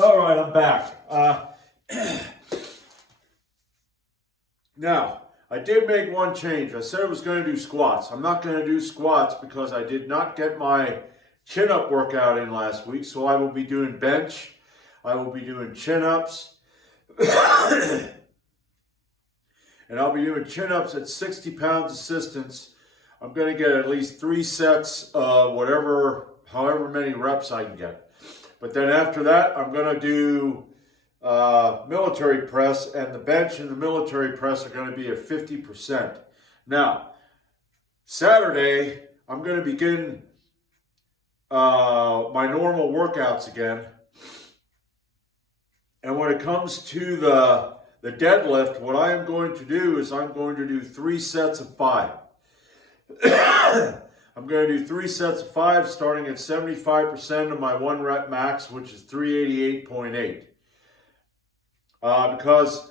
All right, I'm back. Now, I did make one change. I said I was going to do squats. I'm not going to do squats because I did not get my chin up workout in last week. So I will be doing bench. I will be doing chin ups. And I'll be doing chin ups at 60 pounds assistance. I'm going to get at least 3 sets of however many reps I can get. But then after that, I'm going to do military press, and the bench and the military press are going to be at 50%. Now, Saturday, I'm going to begin my normal workouts again. And when it comes to the deadlift, what I am going to do is I'm going to do 3 sets of 5. I'm going to do 3 sets of 5, starting at 75% of my 1 rep max, which is 388.8. Because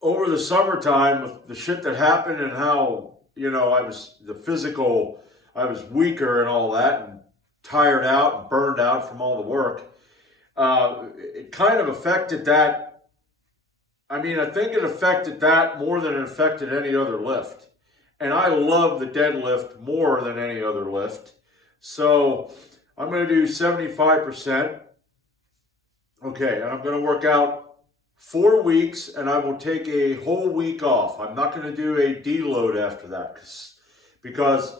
over the summertime, with the shit that happened and how, I was weaker and all that, and tired out and burned out from all the work, it kind of affected that. I think it affected that more than it affected any other lift. And I love the deadlift more than any other lift. So I'm going to do 75%. Okay, and I'm going to work out 4 weeks, and I will take a whole week off. I'm not going to do a deload after that because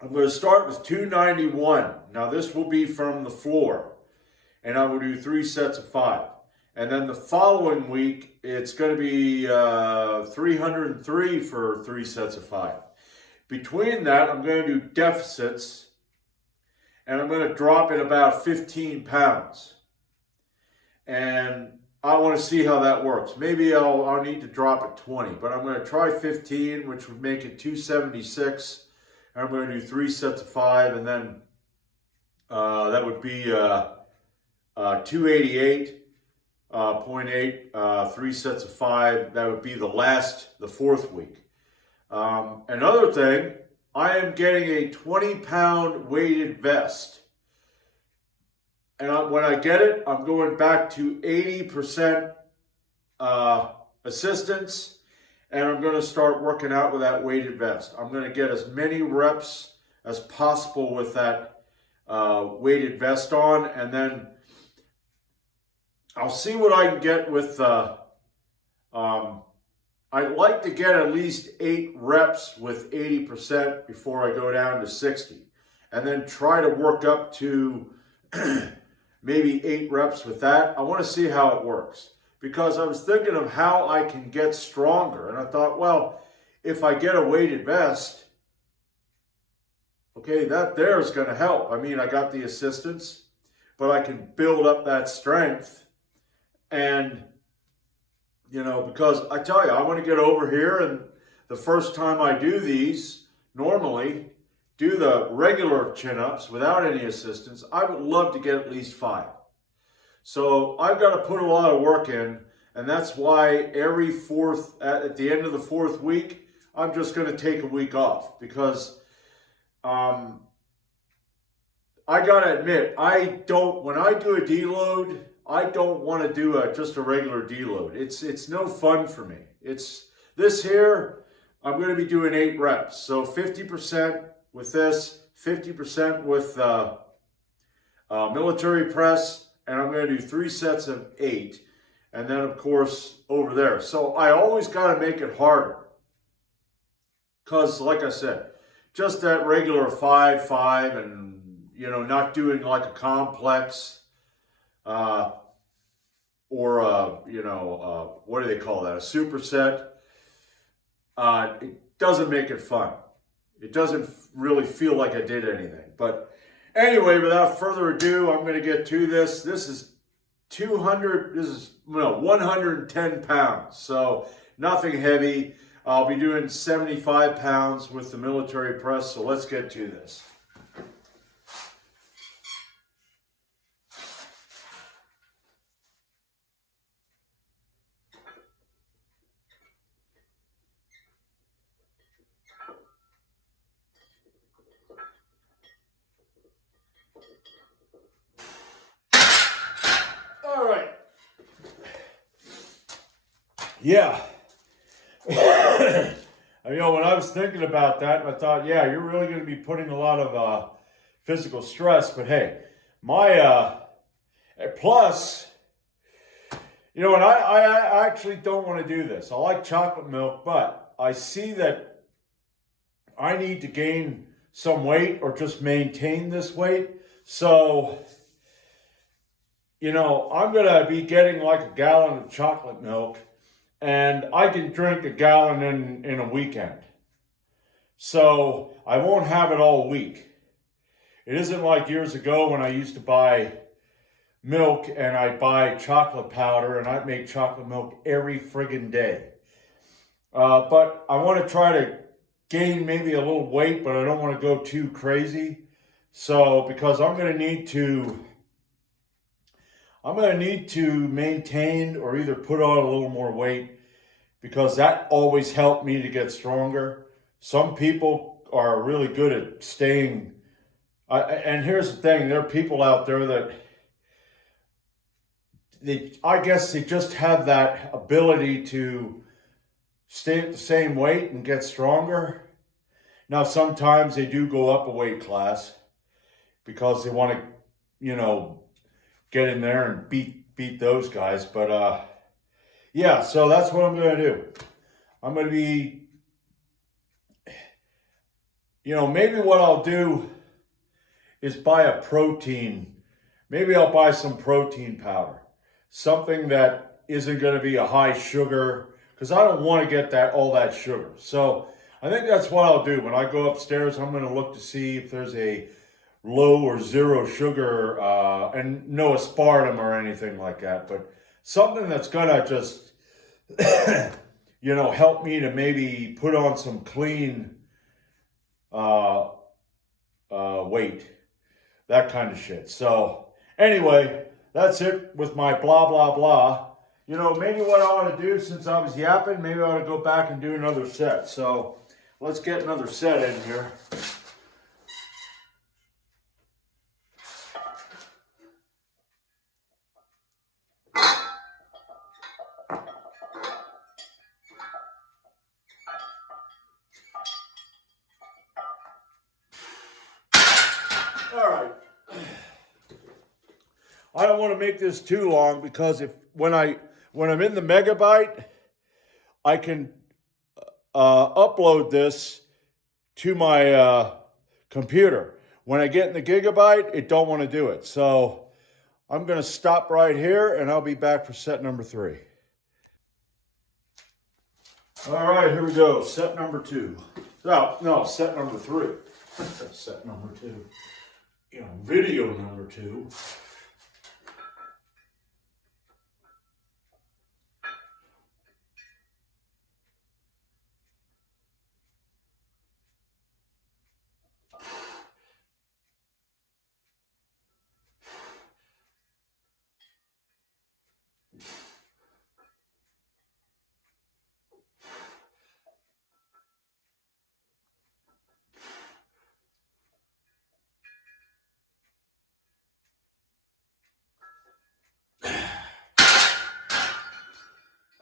I'm going to start with 291. Now this will be from the floor, and I will do 3 sets of 5. And then the following week, it's going to be 303 for 3 sets of 5. Between that, I'm going to do deficits, and I'm going to drop it about 15 pounds. And I want to see how that works. Maybe I'll need to drop it 20, but I'm going to try 15, which would make it 276. And I'm going to do 3 sets of 5, and then that would be 288. 0.8, 3 sets of 5. That would be the 4th week. Another thing, I am getting a 20-pound weighted vest. And when I get it, I'm going back to 80% assistance, and I'm going to start working out with that weighted vest. I'm going to get as many reps as possible with that weighted vest on, and then I'll see what I can get with, I'd like to get at least 8 reps with 80% before I go down to 60. And then try to work up to maybe 8 reps with that. I want to see how it works. Because I was thinking of how I can get stronger. And I thought, well, if I get a weighted vest, okay, that there is going to help. I got the assistance, but I can build up that strength. And, because I tell you, I want to get over here, and the first time I do these, normally, do the regular chin-ups without any assistance, I would love to get at least 5. So I've got to put a lot of work in, and that's why at the end of the 4th week, I'm just going to take a week off, because I got to admit, when I do a deload, I don't want to do just a regular deload. It's no fun for me. This here, I'm going to be doing 8 reps. So 50% with this, 50% with military press, and I'm going to do 3 sets of 8. And then, of course, over there. So I always got to make it harder. Because, like I said, just that regular 5, and, not doing like a complex, what do they call that? A superset. It doesn't make it fun. It doesn't really feel like I did anything. But anyway, without further ado, I'm going to get to this. This is 110 pounds. So nothing heavy. I'll be doing 75 pounds with the military press. So let's get to this. Yeah. When I was thinking about that, I thought, yeah, you're really going to be putting a lot of physical stress. But hey, my plus, and I actually don't want to do this. I like chocolate milk, but I see that I need to gain some weight or just maintain this weight. So, I'm going to be getting like a gallon of chocolate milk, and I can drink a gallon in a weekend. So I won't have it all week. It isn't like years ago when I used to buy milk and I'd buy chocolate powder and I'd make chocolate milk every friggin' day. But I want to try to gain maybe a little weight, but I don't want to go too crazy. So because I'm going to need to maintain or either put on a little more weight, because that always helped me to get stronger. Some people are really good at staying. And here's the thing: there are people out there that I guess they just have that ability to stay at the same weight and get stronger. Now, sometimes they do go up a weight class because they want to, get in there and beat those guys. But yeah, so that's what I'm going to do. I'm going to be, maybe what I'll do is buy a protein. Maybe I'll buy some protein powder, something that isn't going to be a high sugar, because I don't want to get all that sugar. So I think that's what I'll do. When I go upstairs, I'm going to look to see if there's a low or zero sugar and no aspartame or anything like that, but something that's going to just, help me to maybe put on some clean weight, that kind of shit. So anyway, that's it with my blah, blah, blah. Maybe what I ought to do, since I was yapping, maybe I ought to go back and do another set. So let's get another set in here. All right. I don't want to make this too long, because when I'm in the megabyte, I can upload this to my computer. When I get in the gigabyte, it don't want to do it. So I'm going to stop right here, and I'll be back for set number 3. All right, here we go. Set number 2. No, set number 3. Set number 2. Video number 2.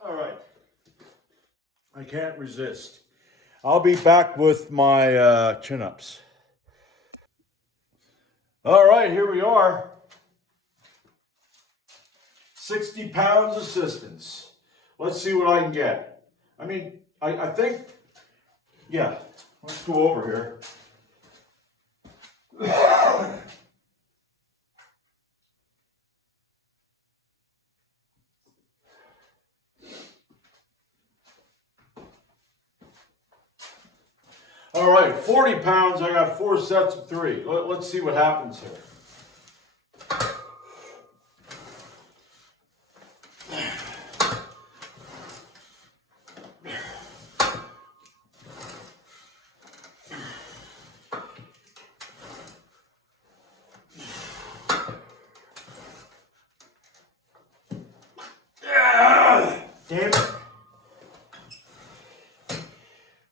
All right. I can't resist. I'll be back with my chin-ups. All right, here we are. 60 pounds assistance. Let's see what I can get. I think, yeah, let's go over here. All right, 40 pounds. I got 4 sets of 3. Let's see what happens here. Damn it.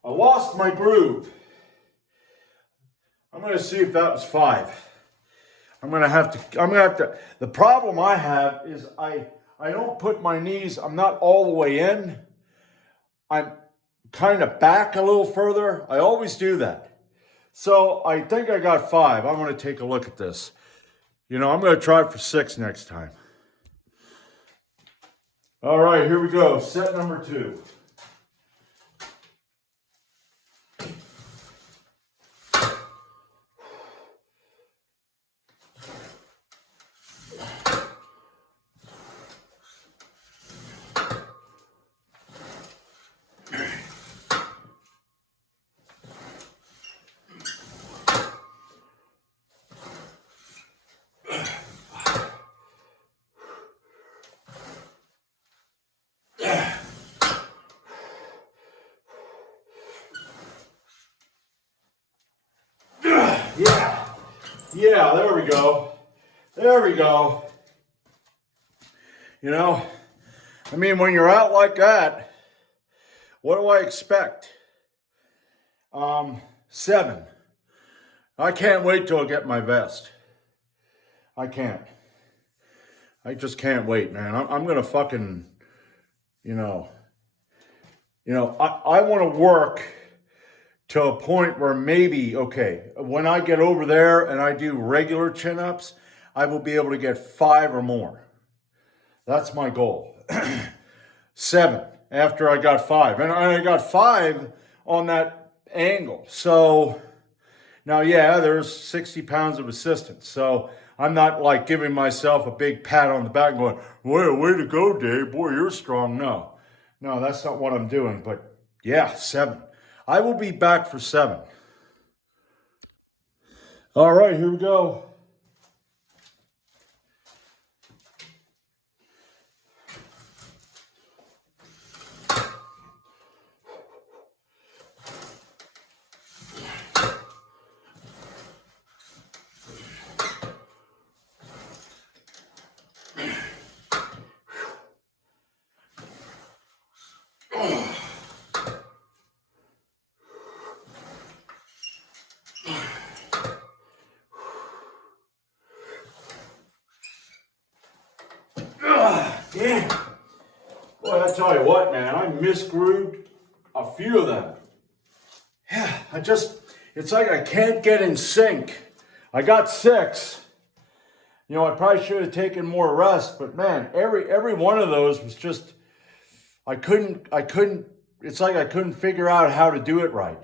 I lost my groove. I'm going to see if that was 5. I'm going to have to, the problem I have is I don't put my knees, I'm not all the way in. I'm kind of back a little further. I always do that. So I think I got 5. I'm going to take a look at this. I'm going to try for 6 next time. All right, here we go. Set number 2. Yeah. Yeah, there we go. There we go. When you're out like that, what do I expect? 7. I can't wait till I get my vest. I can't. I just can't wait, man. I'm gonna fucking, you know, I want to work to a point where maybe, okay, when I get over there and I do regular chin ups, I will be able to get 5 or more. That's my goal. 7 after I got 5. And I got 5 on that angle. So now, yeah, there's 60 pounds of assistance. So I'm not like giving myself a big pat on the back and going, way to go, Dave. Boy, you're strong. No, that's not what I'm doing. But yeah, 7. I will be back for 7. All right, here we go. Damn. Boy, I tell you what, man, I misgrouped a few of them. Yeah, it's like I can't get in sync. I got 6. I probably should have taken more rest, but man, every one of those was just, I couldn't, it's like I couldn't figure out how to do it right.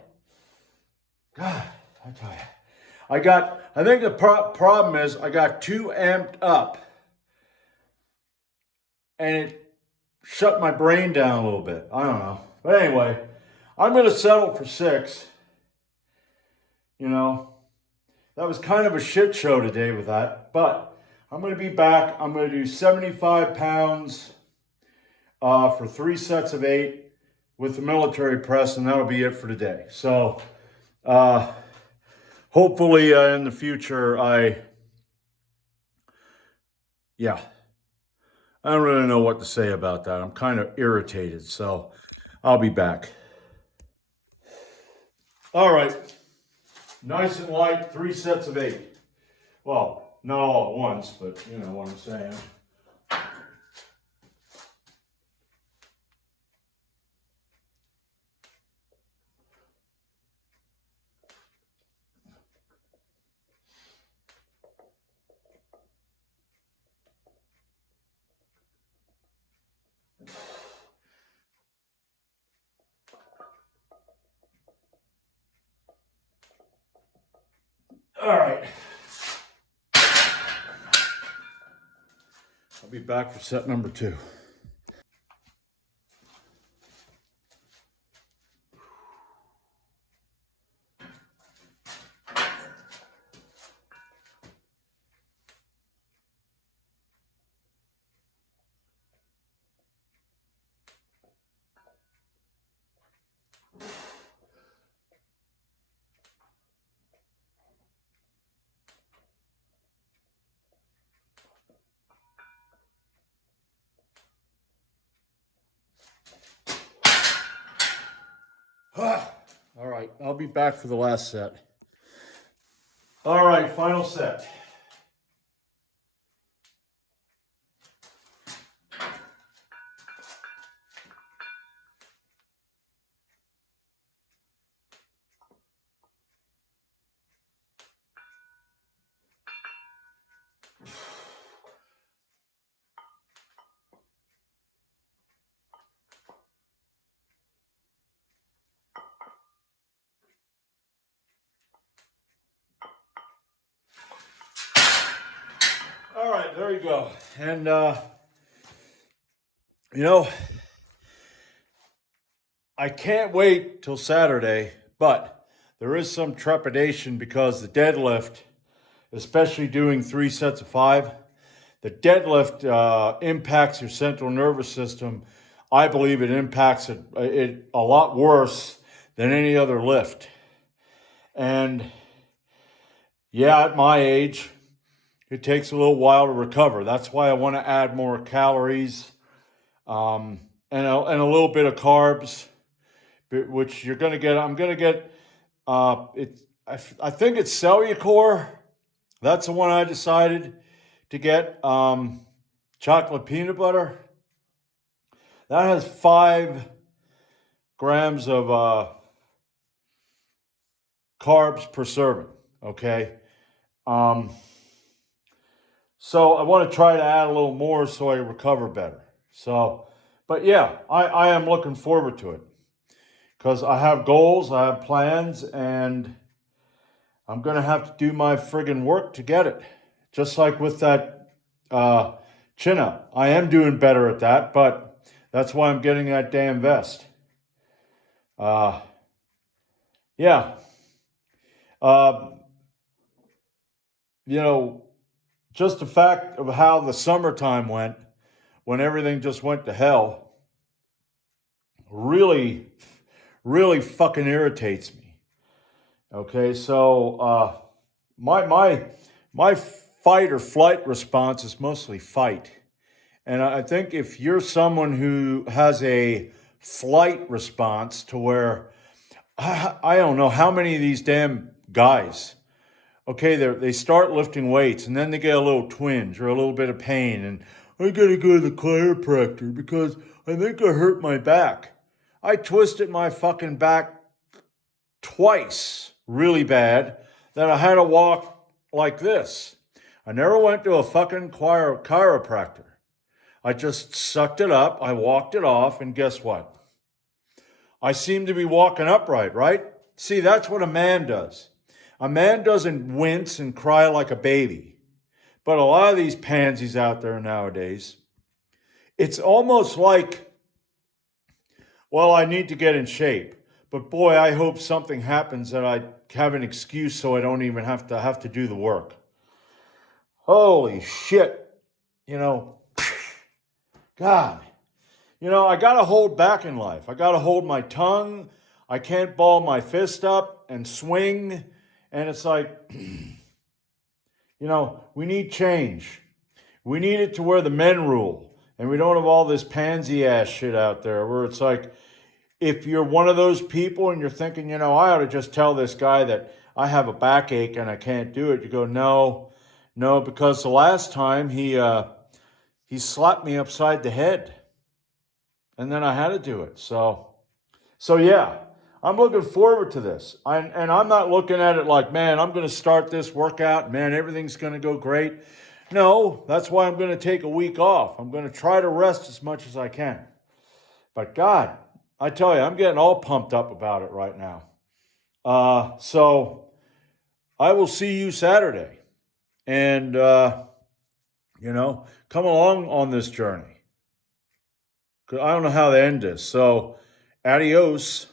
God, I tell you. I think the problem is I got too amped up and it shut my brain down a little bit. I don't know. But anyway, I'm going to settle for 6. That was kind of a shit show today with that. But I'm going to be back. I'm going to do 75 pounds for 3 sets of 8 with the military press, and that'll be it for today. So hopefully in the future, I don't really know what to say about that. I'm kind of irritated, so I'll be back. All right. Nice and light, 3 sets of 8. Well, not all at once, but you know what I'm saying. All right. I'll be back for set number 2. All right, I'll be back for the last set. All right, final set. there you go. And, you know, I can't wait till Saturday, but there is some trepidation because the deadlift, especially doing 3 sets of 5, the deadlift impacts your central nervous system. I believe it impacts it a lot worse than any other lift. And yeah, at my age, it takes a little while to recover. That's why I want to add more calories and a little bit of carbs, which you're going to get. I'm going to get it. I think it's Cellucor. That's the one I decided to get. Chocolate peanut butter. That has 5 grams of carbs per serving. Okay. So I want to try to add a little more so I recover better. So, but yeah, I am looking forward to it because I have goals, I have plans, and I'm going to have to do my friggin' work to get it. Just like with that chin up. I am doing better at that, but that's why I'm getting that damn vest. Yeah. You know, just the fact of how the summertime went, when everything just went to hell, really, really fucking irritates me. Okay, so my fight or flight response is mostly fight, and I think if you're someone who has a flight response to where I don't know how many of these damn guys. Okay, they start lifting weights and then they get a little twinge or a little bit of pain and I gotta go to the chiropractor because I think I hurt my back. I twisted my fucking back twice really bad that I had to walk like this. I never went to a fucking chiropractor. I just sucked it up, I walked it off, and guess what? I seem to be walking upright, right? See, that's what a man does. A man doesn't wince and cry like a baby. But a lot of these pansies out there nowadays, it's almost like, well, I need to get in shape. But boy, I hope something happens that I have an excuse so I don't even have to do the work. Holy shit. You know, God. You know, I got to hold back in life. I got to hold my tongue. I can't ball my fist up and swing. And it's like, you know, we need change. We need it to where the men rule. And we don't have all this pansy ass shit out there where it's like, if you're one of those people and you're thinking, you know, I ought to just tell this guy that I have a backache and I can't do it. You go, no, because the last time he slapped me upside the head. And then I had to do it. So yeah, I'm looking forward to this. And I'm not looking at it like, man, I'm going to start this workout. Man, everything's going to go great. No, that's why I'm going to take a week off. I'm going to try to rest as much as I can. But God, I tell you, I'm getting all pumped up about it right now. So I will see you Saturday. And, you know, come along on this journey. I don't know how to end this. So, adios.